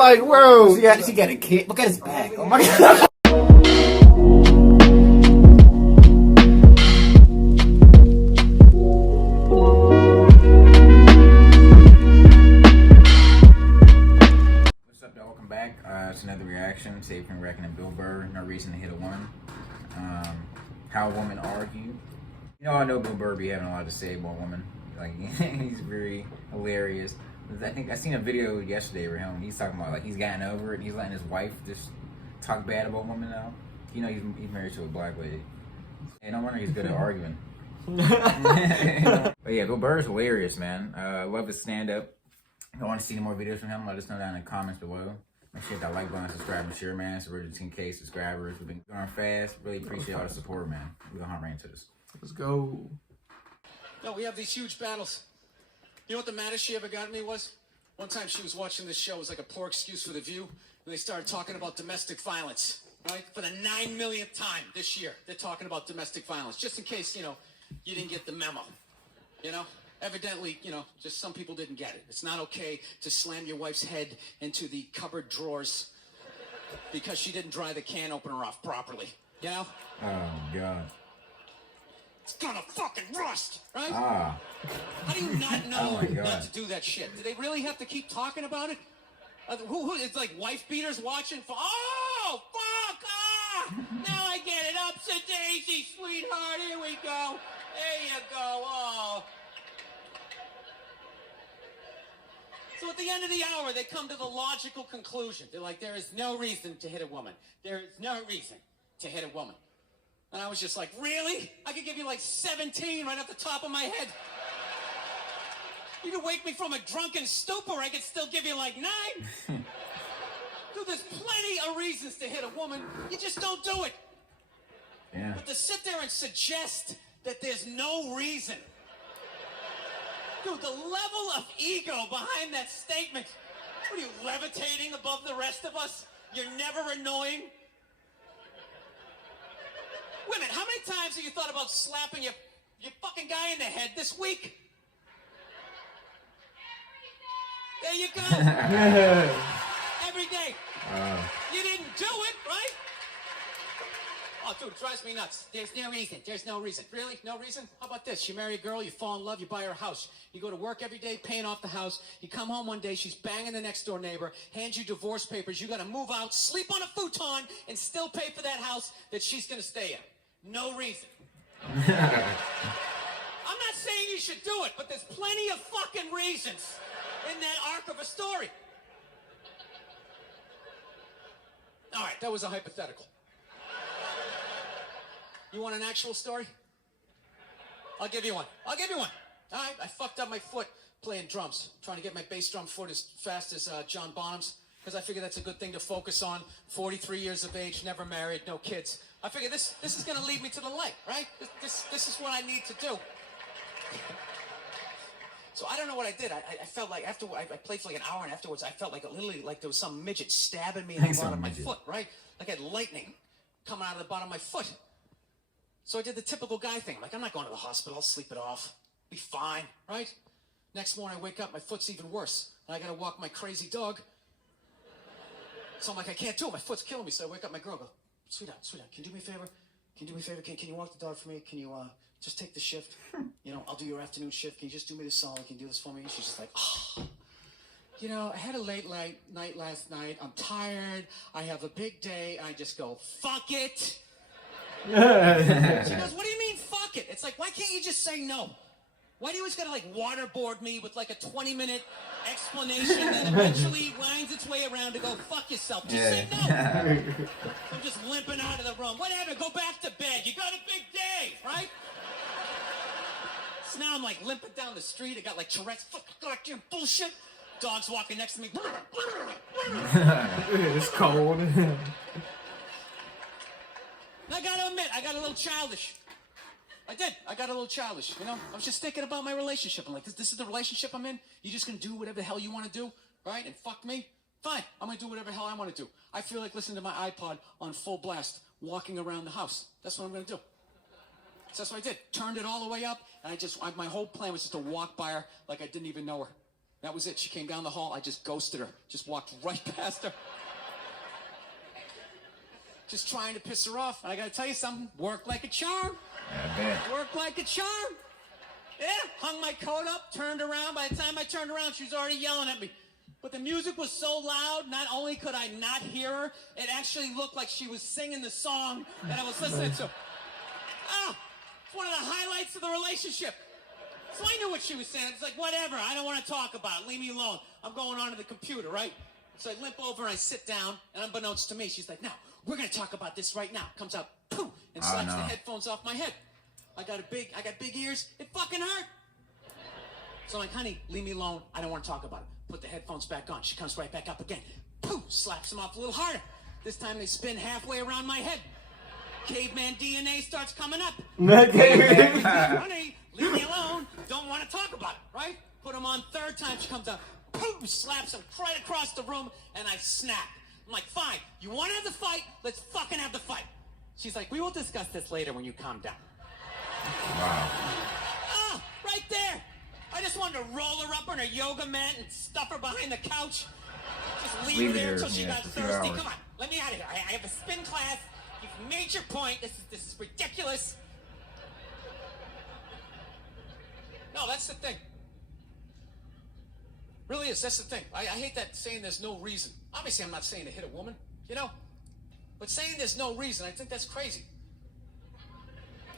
like, bro. She got a kid. Look at his back. Oh my god. What's up, y'all? Welcome back. It's another reaction. Today we're reacting to Burr. No reason to hit a woman. How women argue. You know, I know Burr be having a lot to say about women. Like, he's very hilarious. I think I seen a video yesterday where he's talking about, like, he's gotten over it and he's letting his wife just talk bad about women now. You know, he's married to a black lady. And no wonder he's good at arguing. But yeah, Burr is hilarious, man. I love his stand-up. If you want to see more videos from him, let us know down in the comments below. Make sure you hit that like button, subscribe, and share, man. So we're at 10K subscribers. We've been going fast. Really appreciate all the support, man. We're going to hop right into this. Let's go. No, we have these huge battles. You know what the maddest she ever got at me was? One time she was watching this show. It was like a poor excuse for The View. And they started talking about domestic violence, right? For the 9 millionth time this year, they're talking about domestic violence. Just in case, you know, you didn't get the memo, you know? Evidently, you know, just some people didn't get it. It's not okay to slam your wife's head into the cupboard drawers because she didn't dry the can opener off properly, you know? Oh, God. It's gonna fucking rust, right? Ah. How do you not know Oh my God. not to do that shit? Do they really have to keep talking about it? Who it's like wife beaters watching for, oh, fuck, ah! Now I get it, ups a daisy, sweetheart, here we go. There you go, oh. So at the end of the hour, they come to the logical conclusion. They're like, there is no reason to hit a woman. There is no reason to hit a woman. And I was just like, really? I could give you like 17 right off the top of my head. You could wake me from a drunken stupor, I could still give you like 9. Dude, there's plenty of reasons to hit a woman. You just don't do it. Yeah. But to sit there and suggest that there's no reason. Dude, the level of ego behind that statement. What are you, levitating above the rest of us? You're never annoying? Wait a minute, how many times have you thought about slapping your fucking guy in the head this week? There you go. Every day. You didn't do it, right? Oh, dude, it drives me nuts. There's no reason. There's no reason. Really? No reason? How about this? You marry a girl, you fall in love, you buy her a house. You go to work every day, paying off the house. You come home one day, she's banging the next door neighbor, hands you divorce papers. You got to move out, sleep on a futon, and still pay for that house that she's going to stay in. No reason. I'm not saying you should do it, but there's plenty of fucking reasons in that arc of a story. All right, that was a hypothetical. You want an actual story? I'll give you one. I'll give you one. All right, I fucked up my foot playing drums, trying to get my bass drum foot as fast as John Bonham's, because I figure that's a good thing to focus on. 43 years of age, never married, no kids. I figure this is going to lead me to the light, right? This is what I need to do. So I don't know what I did. I felt like after I played for like an hour, and afterwards I felt like literally like there was some midget stabbing me in the bottom of my foot, right? Like I had lightning coming out of the bottom of my foot. So I did the typical guy thing. I'm like, I'm not going to the hospital. I'll sleep it off. Be fine, right? Next morning I wake up, my foot's even worse. And I got to walk my crazy dog. So I'm like, I can't do it. My foot's killing me. So I wake up my girl, go, sweetheart, can you do me a favor? Can you do me a favor? Can you walk the dog for me? Can you just take the shift? You know, I'll do your afternoon shift. Can you just do me this solid? Can you do this for me? And she's just like, oh. You know, I had a late night last night. I'm tired. I have a big day. I just go, fuck it. She goes, what do you mean, fuck it? It's like, why can't you just say no? Why do you always gotta, like, waterboard me with, like, a 20-minute explanation that eventually winds its way around to go, fuck yourself? Just say no. I'm just limping out of the room. Whatever, go back to bed. You got a big day, right? So now I'm, like, limping down the street. I got, like, Tourette's. Fuck, goddamn bullshit. Dog's walking next to me. It's cold. I gotta admit, I got a little childish. I did. I got a little childish, you know? I was just thinking about my relationship. I'm like, this is the relationship I'm in? You just gonna do whatever the hell you want to do, right? And fuck me? Fine. I'm gonna do whatever the hell I want to do. I feel like listening to my iPod on full blast, walking around the house. That's what I'm gonna do. So that's what I did. Turned it all the way up, and my whole plan was just to walk by her like I didn't even know her. That was it. She came down the hall. I just ghosted her. Just walked right past her. Just trying to piss her off. And I gotta tell you something. Worked like a charm. I bet. Worked like a charm. Yeah. Hung my coat up, turned around. By the time I turned around, she was already yelling at me. But the music was so loud, not only could I not hear her, it actually looked like she was singing the song that I was listening to. Ah, it's one of the highlights of the relationship. So I knew what she was saying. It's like, whatever, I don't want to talk about it. Leave me alone. I'm going onto the computer, right? So I limp over and I sit down, and unbeknownst to me, she's like, now, we're going to talk about this right now. Comes out, poof, and slaps the headphones off my head. I got big ears. It fucking hurt. So I'm like, honey, leave me alone. I don't want to talk about it. Put the headphones back on. She comes right back up again. Poof, slaps them off a little harder. This time they spin halfway around my head. Caveman DNA starts coming up. Honey, leave me alone. Don't want to talk about it, right? Put them on third time. She comes out. Poof, slaps him right across the room, and I snap. I'm like, fine. You want to have the fight? Let's fucking have the fight. She's like, we will discuss this later when you calm down. Wow. Ah, right there. I just wanted to roll her up on her yoga mat and stuff her behind the couch. Just leave her there until she got thirsty. Come on, let me out of here. I have a spin class. You've made your point. This is ridiculous. No, that's the thing. Really is. That's the thing. I hate that saying there's no reason. Obviously, I'm not saying to hit a woman, you know? But saying there's no reason, I think that's crazy.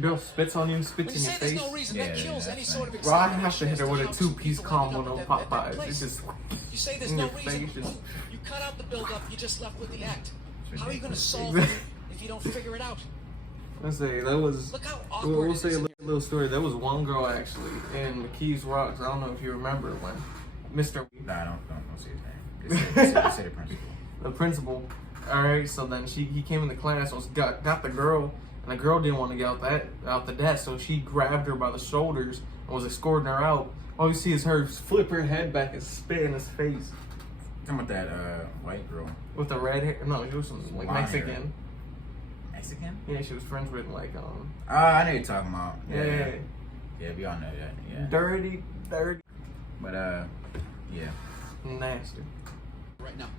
Girl spits on you, spits in your face. When you say there's no reason, that kills any sort of Well, I excitement. have to hit her with a two-piece combo on Popeye. It's just you say there's in no your reason. face. You cut out the build-up. You just left with the act. How are you going to solve it if you don't figure it out? Let's say that was. Look how awkward We'll it is. say a little story. There was one girl actually in McKees Rocks. I don't know if you remember when Mr. Nah, don't say his name. Just say the principal. The principal. All right, so then he came in the class, got the girl, and the girl didn't want to get out the desk, so she grabbed her by the shoulders and was escorting her out. All you see is her flip her head back and spit in his face. Talking about that white girl. With the red hair. No, she was like Blonde Mexican. hair. Mexican? Yeah, she was friends with like I know you're talking about. Yeah. Yeah, we all know that. Yeah. Dirty. But yeah. Nasty. Right now.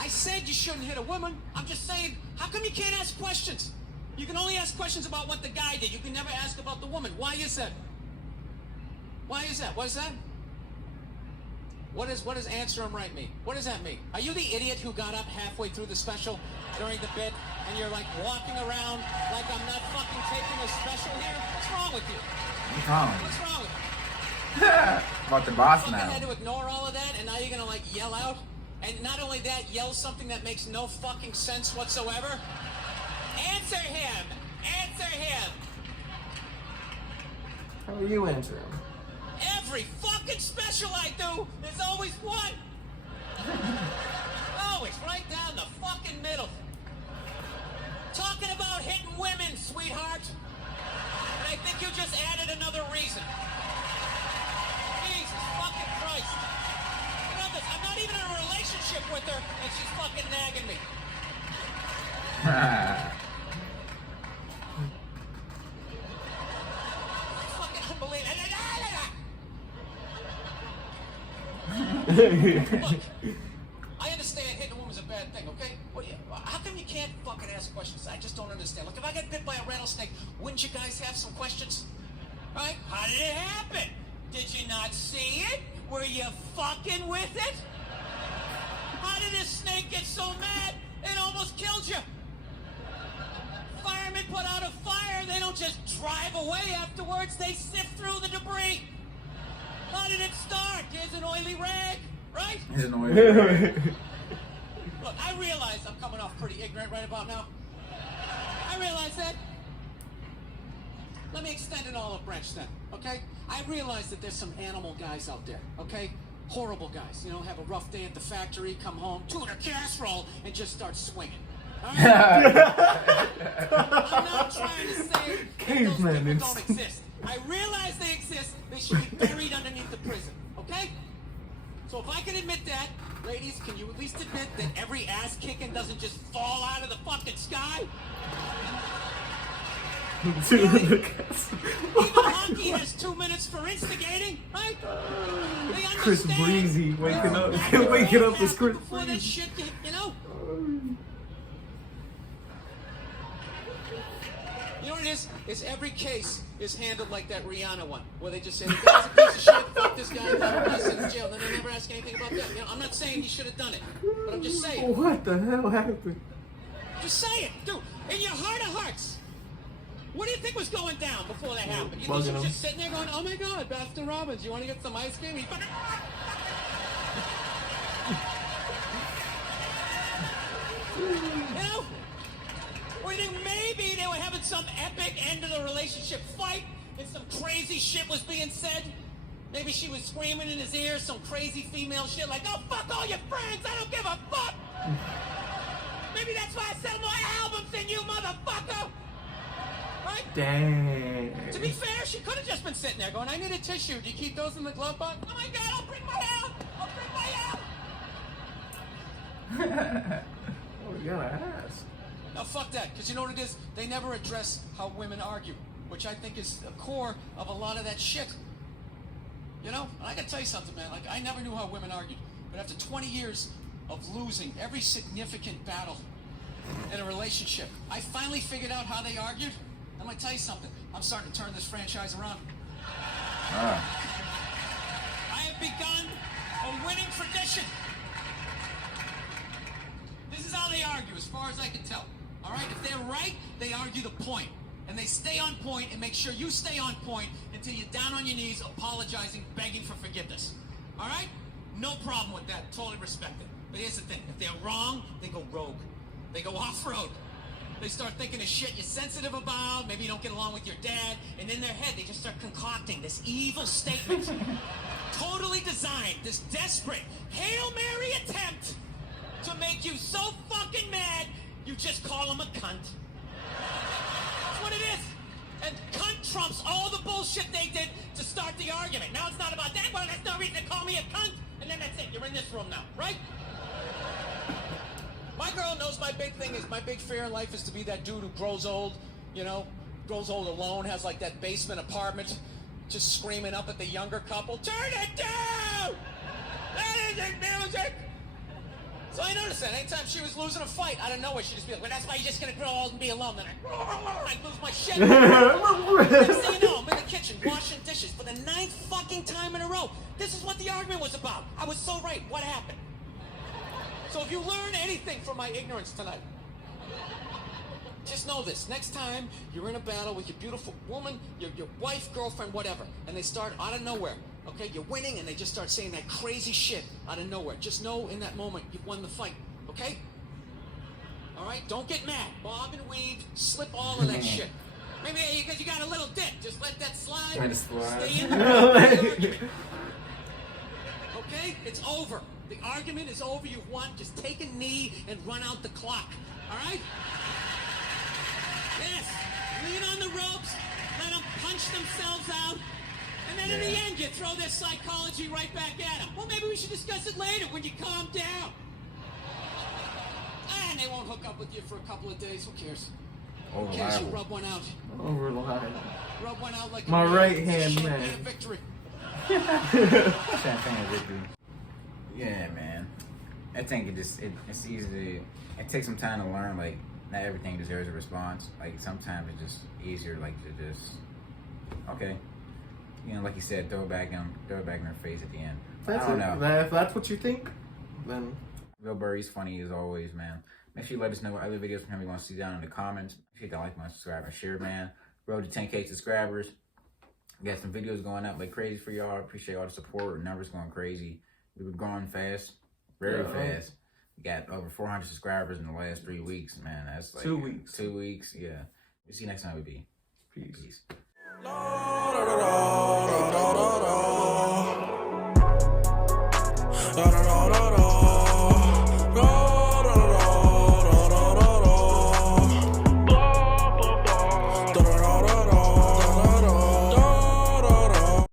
I said you shouldn't hit a woman. I'm just saying, how come you can't ask questions? You can only ask questions about what the guy did. You can never ask about the woman. Why is that? Why is that? What is that? What does answer him right mean? What does that mean? Are you the idiot who got up halfway through the special during the bit and you're like walking around like I'm not fucking taking a special here? What's wrong with you? What's wrong? What's wrong with you? About the boss You now. had to ignore all of that and now you're gonna like yell out? And not only that, yell something that makes no fucking sense whatsoever? Answer him! Answer him! How are you answering? Every fucking special I do, there's always one. Always right down the fucking middle. Talking about hitting women, sweetheart. And I think you just added another reason. Jesus fucking Christ. You know this, I'm not even in a relationship with her, and she's fucking nagging me. Fucking unbelievable. Look, I understand hitting a woman's a bad thing, okay? How come you can't fucking ask questions? I just don't understand. Look, if I got bit by a rattlesnake, wouldn't you guys have some questions? Right? How did it happen? Did you not see it? Were you fucking with it? How did this snake get so mad it almost killed you? Firemen put out a fire, they don't just drive away afterwards, they sift through the debris. How did it start? Here's an oily rag, right? He's an oily rag. Look, I realize I'm coming off pretty ignorant right about now. I realize that. Let me extend an olive branch then, okay? I realize that there's some animal guys out there, okay? Horrible guys, you know, have a rough day at the factory, come home, tuna casserole, and just start swinging. All right? I'm not trying to say that those people don't exist. I realize they exist. They should be buried underneath the prison, okay? So if I can admit that, ladies, can you at least admit that every ass kicking doesn't just fall out of the fucking sky? To the castle. Even Honky has 2 minutes for instigating, right? They Chris understand. Breezy waking up. Waking up is Chris Before that Breezy. shit, you know? You know what it is? Is every case is handled like that Rihanna one, where they just say, the guy's a piece of shit, fuck this guy, he's in jail, then they never ask anything about that. You know, I'm not saying he should have done it, but I'm just saying. What the hell happened? Just say it, dude. In your heart of hearts, what do you think was going down before that happened? You think she was just sitting there going, oh my God, Baskin Robbins, you want to get some ice cream? You know? Or you think maybe they were having some epic end of the relationship fight and some crazy shit was being said? Maybe she was screaming in his ear some crazy female shit like, oh, fuck all your friends, I don't give a fuck! Maybe that's why I sell more albums than you, motherfucker! Right? Dang. To be fair, she could have just been sitting there going, I need a tissue. Do you keep those in the glove box? Oh my God, I'll bring my out! I'll bring my out! Oh, you gotta ask. Now fuck that, because you know what it is? They never address how women argue, which I think is the core of a lot of that shit. You know? And I gotta tell you something, man. Like, I never knew how women argued. But after 20 years of losing every significant battle in a relationship, I finally figured out how they argued. I'm gonna tell you something. I'm starting to turn this franchise around. I have begun a winning tradition. This is how they argue, as far as I can tell. All right? If they're right, they argue the point. And they stay on point and make sure you stay on point until you're down on your knees, apologizing, begging for forgiveness. All right? No problem with that. Totally respect it. But here's the thing. If they're wrong, they go rogue. They go off-road. They start thinking of shit you're sensitive about. Maybe you don't get along with your dad. And in their head, they just start concocting this evil statement. Totally designed. This desperate, Hail Mary attempt to make you so fucking mad, you just call them a cunt. That's what it is. And cunt trumps all the bullshit they did to start the argument. Now it's not about that, well, that's no reason to call me a cunt. And then that's it. You're in this room now, right? My girl knows my big thing is, my big fear in life is to be that dude who grows old, you know, grows old alone, has like that basement apartment, just screaming up at the younger couple, turn it down! That isn't music! So I noticed that anytime she was losing a fight, out of nowhere, she'd just be like, well, that's why you're just gonna grow old and be alone. Then I'd lose my shit. Next thing you know, I'm in the kitchen washing dishes for the 9th fucking time in a row. This is what the argument was about. I was so right. What happened? So if you learn anything from my ignorance tonight, just know this. Next time you're in a battle with your beautiful woman, your wife, girlfriend, whatever, and they start out of nowhere, okay, you're winning, and they just start saying that crazy shit out of nowhere. Just know in that moment you've won the fight, okay? All right? Don't get mad. Bob and weave, slip all of that shit. Maybe because you got a little dick, just let that slide. Let it slide. Stay in the argument. Okay? It's over. The argument is over. You've won. Just take a knee and run out the clock. All right? Yes. Lean on the ropes. Let them punch themselves out. And then in the end, you throw their psychology right back at them. Well, maybe we should discuss it later when you calm down. And they won't hook up with you for a couple of days. Who cares? Who cares? You rub one out. Over the line. Rub one out like My a right hand champagne man. of victory. Champagne victory. Yeah, man. I think it's easy to, it takes some time to learn, like, not everything deserves a response. Like, sometimes it's just easier, like, to just, okay. You know, like you said, throw it back in their face at the end. That's I don't know. If that's what you think, then Bill Burr, he's funny as always, man. Make sure you let us know what other videos from him you want to see down in the comments. Make sure you like, subscribe, and share, man. Road to 10K subscribers. We got some videos going up like crazy for y'all. Appreciate all the support. Numbers going crazy. We've been growing fast, very fast. We got over 400 subscribers in the last 3 weeks, man. That's like 2 weeks. 2 weeks, yeah. We'll see you next time, we be. Peace. Peace.